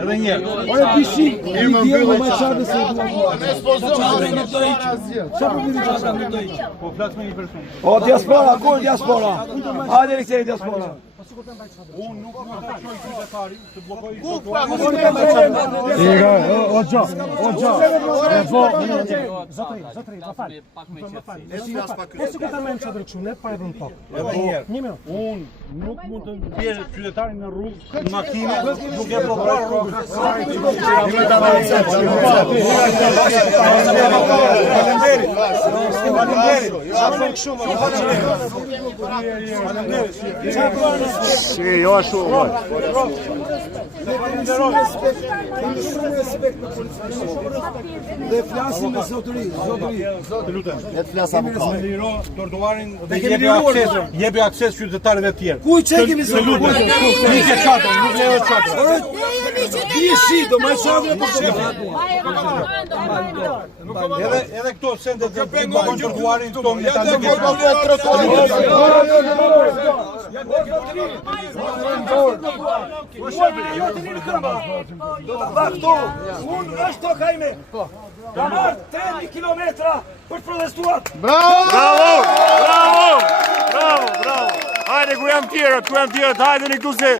Edhe një. Ore bishi, i djelo me çfarë se Po flas me një person. O diaspora, ku diaspora? Hajde riktej diaspora. Unë nuk mund të çoj qytetari të bllokoj Unë nuk mund të ndjer qytetarin në rrugë në makinë duke bllokuar rrugën. Si, jo ashtu. Dhe flasim me zotëri. Të lutem. Le të flas avokat. Liro trotuarin dhe jepi akses qytetarëve të tjerë. Ku çe kemi zotëri? Nuk e çata, nuk lejohet çata. Bishi, do më shohë po Edhe këto sende të bëjnë trotuarin tonë në tani. Do ta bë këtu. Unë është to kajme. Ka marrë 3 kilometra për të protestuar. Bravo! Hajde ku jam tjerët, hajdeni këtu se